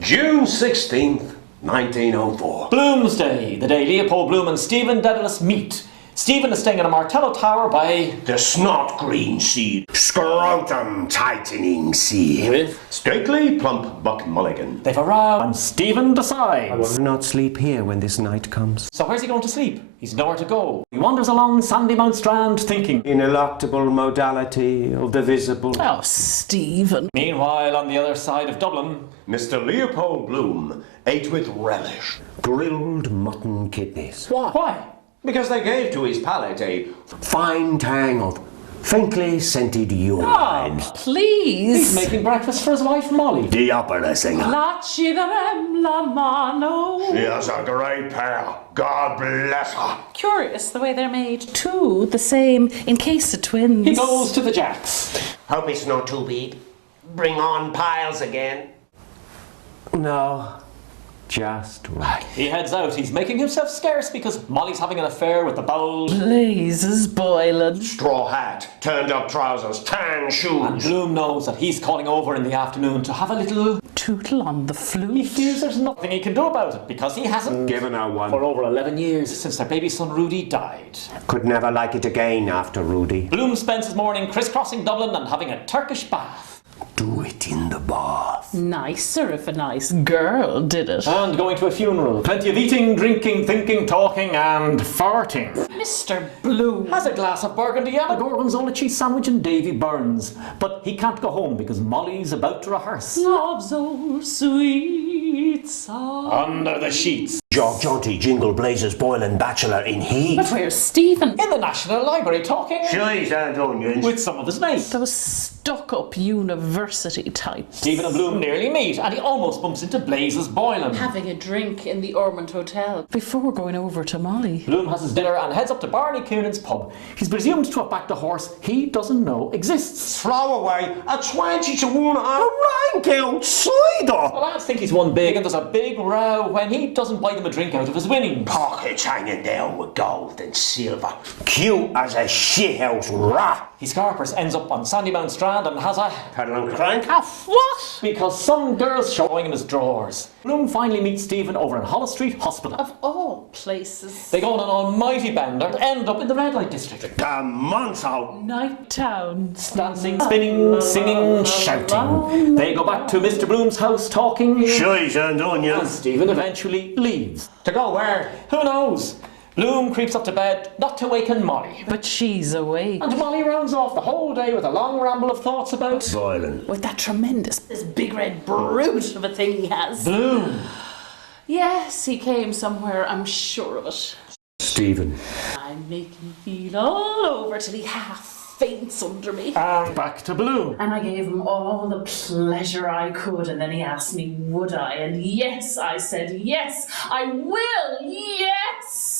June 16th, 1904. Bloomsday, the day Leopold Bloom and Stephen Dedalus meet. Stephen is staying in a Martello tower by the snot green seed, scrotum tightening seed, with stately plump Buck Mulligan. They've arrived and Stephen decides I will not sleep here when this night comes. So where's he going to sleep? He's nowhere to go. He wanders along Sandymount Strand thinking. Ineluctable modality of the visible. Oh, Stephen. Meanwhile, on the other side of Dublin, Mr. Leopold Bloom ate with relish. Grilled mutton kidneys. Why? Because they gave to his palate a Fine tang of faintly scented urine. Please. He's making breakfast for his wife Molly. the opera singer. La cigarem la mano. She has a great pair. God bless her. Curious the way they're made, too. The same in case of twins. He goes to the Jacks. Hope it's not too big. Bring on piles again. No, just right. He heads out. He's making himself scarce because Molly's having an affair with the bold. Blazes boiling. Straw hat, turned up trousers, tan And shoes. Bloom knows that he's calling over in the afternoon to have a little. Tootle on the He flute. fears there's nothing he can do about it because he hasn't. Given her one. For over 11 years since their baby son Rudy died. Could never like it again after Rudy. Bloom spends his morning crisscrossing Dublin and having a Turkish bath. Do it in the bath. Nicer if a nice girl did it. And going to a funeral. Plenty of eating, drinking, thinking, talking, and farting. Mr. Bloom. Has a glass of burgundy and a gorgonzola cheese sandwich and Davy Burns. But he can't go home because Molly's about to rehearse. Love's old sweet song. Under the sheets. Jog jaunty, jingle blazes, boiling bachelor in heat. But where's Stephen? In the National Library talking. Cheese and onions. With some of his mates. Those stuck-up university types. Stephen and Bloom nearly meet and he almost bumps into Blazes Boylan. Having a drink in the Ormond Hotel before going over to Molly. Bloom has his dinner and heads up to Barney Coonan's pub. He's presumed to have backed a horse he doesn't know exists. Throw away a 20 to 1 a rank outsider. The lads think he's won big and there's a big row when he doesn't buy them a drink out of his winnings. Pockets hanging down with gold and silver. Cute as a shithouse rat. He scarpers, ends up on Sandymount Strand and has a... Pedal and crank. A what? because some girl's showing in his drawers. Bloom finally meets Stephen over in Holles Street Hospital. Of all places. They go on an almighty bender and end up in the red light district. The month's out. Night town. Dancing, spinning, singing, shouting. They go back to Mr. Bloom's house talking. Cheese and And onions. Stephen eventually leaves. To go where? Who knows? Bloom creeps up to bed, not to waken Molly. But she's awake. And Molly rounds off the whole day with a long ramble of thoughts about Violent. With that this big red brute of a thing he has. Bloom. Yes, he came somewhere, I'm sure of it. Stephen. I make him feel all over till he half faints under me. And back to Bloom. And I gave him all the pleasure I could, and then he asked me, would I? And yes, I said, yes, I will, yes!